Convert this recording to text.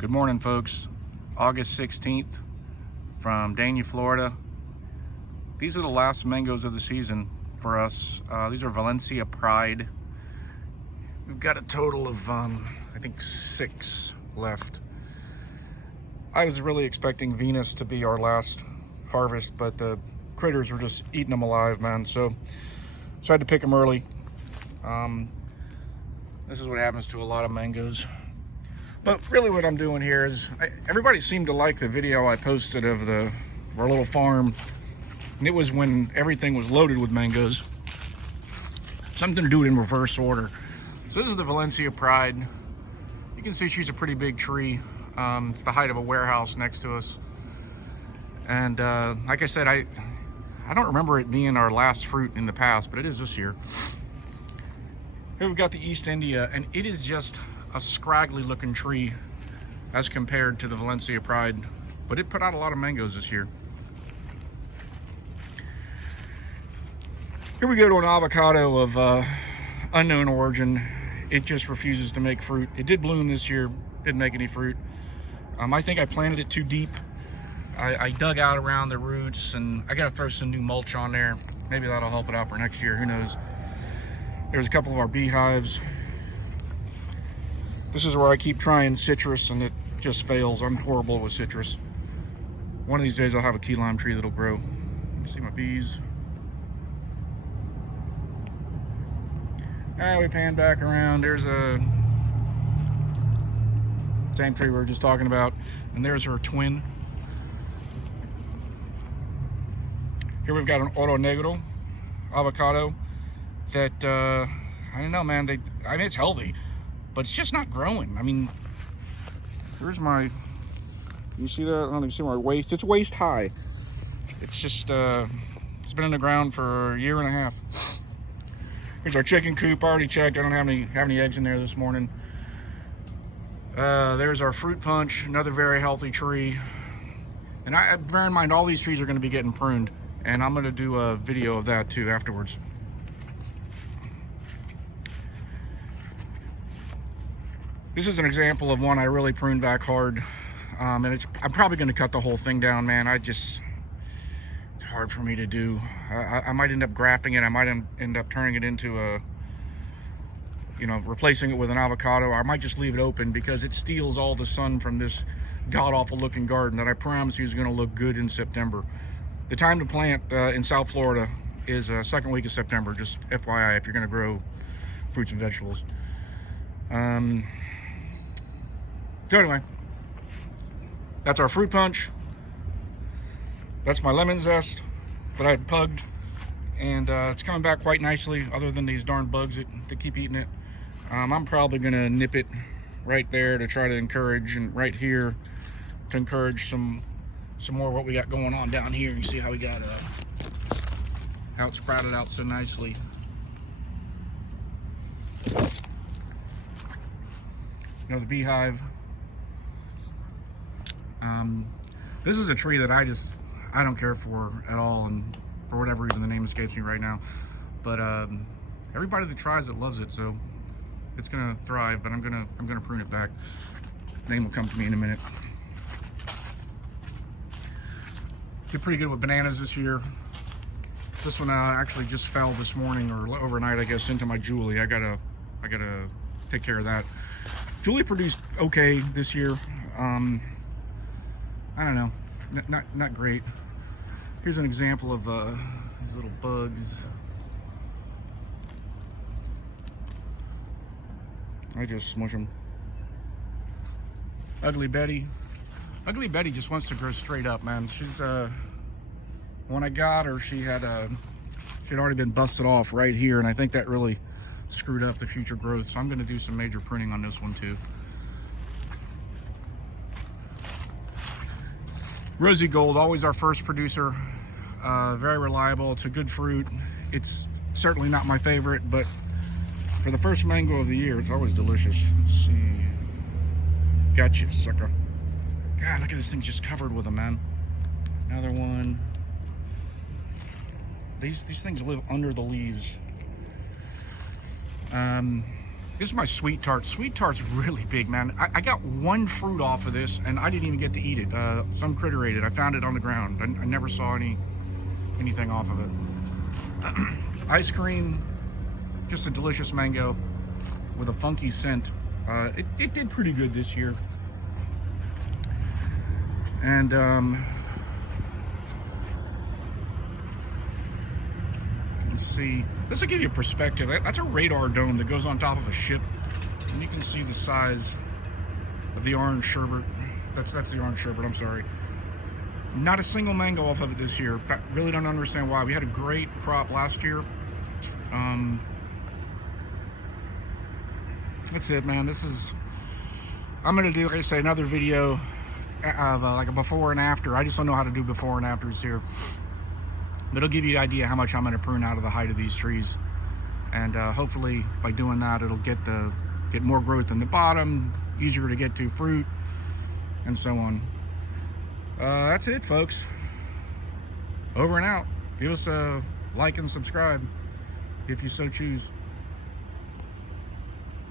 Good morning, folks. August 16th from Dania, Florida. These are the last mangoes of the season for us. These are Valencia Pride. We've got a total of, I think 6 left. I was really expecting Venus to be our last harvest, but the critters were just eating them alive, man. So I had to pick them early. This is what happens to a lot of mangoes. But really what I'm doing here is, everybody seemed to like the video I posted of our little farm. And it was when everything was loaded with mangoes. So I'm gonna do it in reverse order. So this is the Valencia Pride. You can see she's a pretty big tree. It's the height of a warehouse next to us. And like I said, I don't remember it being our last fruit in the past, but it is this year. Here we've got the East India, and it is just a scraggly looking tree as compared to the Valencia Pride, but it put out a lot of mangoes this year. Here we go to an avocado of unknown origin. It just refuses to make fruit. It did bloom this year, didn't make any fruit. I think I planted it too deep. I dug out around the roots, and I gotta throw some new mulch on there. Maybe that'll help it out for next year, who knows. There's a couple of our beehives. This is where I keep trying citrus and it just fails. I'm horrible with citrus. One of these days I'll have a key lime tree that'll grow. See my bees. We pan back around. There's a same tree we were just talking about, and there's her twin. Here we've got an Oro Negro avocado that I don't know, man. I mean, it's healthy, but it's just not growing. I mean, here's my, you see that? I don't know if you see my waist. It's waist high. It's just, it's been in the ground for a year and a half. Here's our chicken coop. I already checked. I don't have any eggs in there this morning. There's our fruit punch, another very healthy tree. And bear in mind, all these trees are going to be getting pruned, and I'm going to do a video of that too afterwards. This is an example of one I really pruned back hard, and I'm probably going to cut the whole thing down, man. It's hard for me to do. I might end up grafting it. I might end up turning it into replacing it with an avocado. I might just leave it open because it steals all the sun from this god-awful looking garden that I promise you is going to look good in September. The time to plant in South Florida is second week of September, just FYI, if you're going to grow fruits and vegetables. So anyway, that's our fruit punch. That's my lemon zest that I had pugged, and it's coming back quite nicely, other than these darn bugs that keep eating it. I'm probably gonna nip it right there to try to encourage, and right here to encourage some more of what we got going on down here. You see how we got how it's sprouted out so nicely. The beehive. This is a tree that I don't care for at all, and for whatever reason the name escapes me right now. But everybody that tries it loves it, so it's gonna thrive. But I'm gonna prune it back. Name will come to me in a minute. Did pretty good with bananas this year. This one actually just fell this morning, or overnight, I guess, into my Julie. I gotta take care of that. Julie produced okay this year. I don't know, not great. Here's an example of these little bugs. I just smush them. Ugly Betty. Ugly Betty just wants to grow straight up, man. She's when I got her, she'd already been busted off right here, and I think that really screwed up the future growth. So I'm going to do some major pruning on this one too. Rosy Gold, always our first producer. Very reliable. It's a good fruit. It's certainly not my favorite, but for the first mango of the year, it's always delicious. Let's see. Gotcha, sucker. God, look at this thing just covered with them, man. Another one. These things live under the leaves. This is my sweet tart. Sweet tart's really big, man. I got one fruit off of this, and I didn't even get to eat it. Some critter ate it. I found it on the ground. I never saw anything off of it. Ice cream, just a delicious mango with a funky scent. It did pretty good this year. And let's see. This will give you a perspective. That's a radar dome that goes on top of a ship, and you can see the size of the orange sherbet. That's the orange sherbet. I'm sorry. Not a single mango off of it this year. I really don't understand why. We had a great crop last year. That's it, man. I'm gonna do, like I say, another video of like a before and after. I just don't know how to do before and afters here. But it'll give you an idea how much I'm going to prune out of the height of these trees, and hopefully by doing that it'll get more growth in the bottom, easier to get to fruit, and so on. That's it, folks. Over and out. Give us a like and subscribe if you so choose.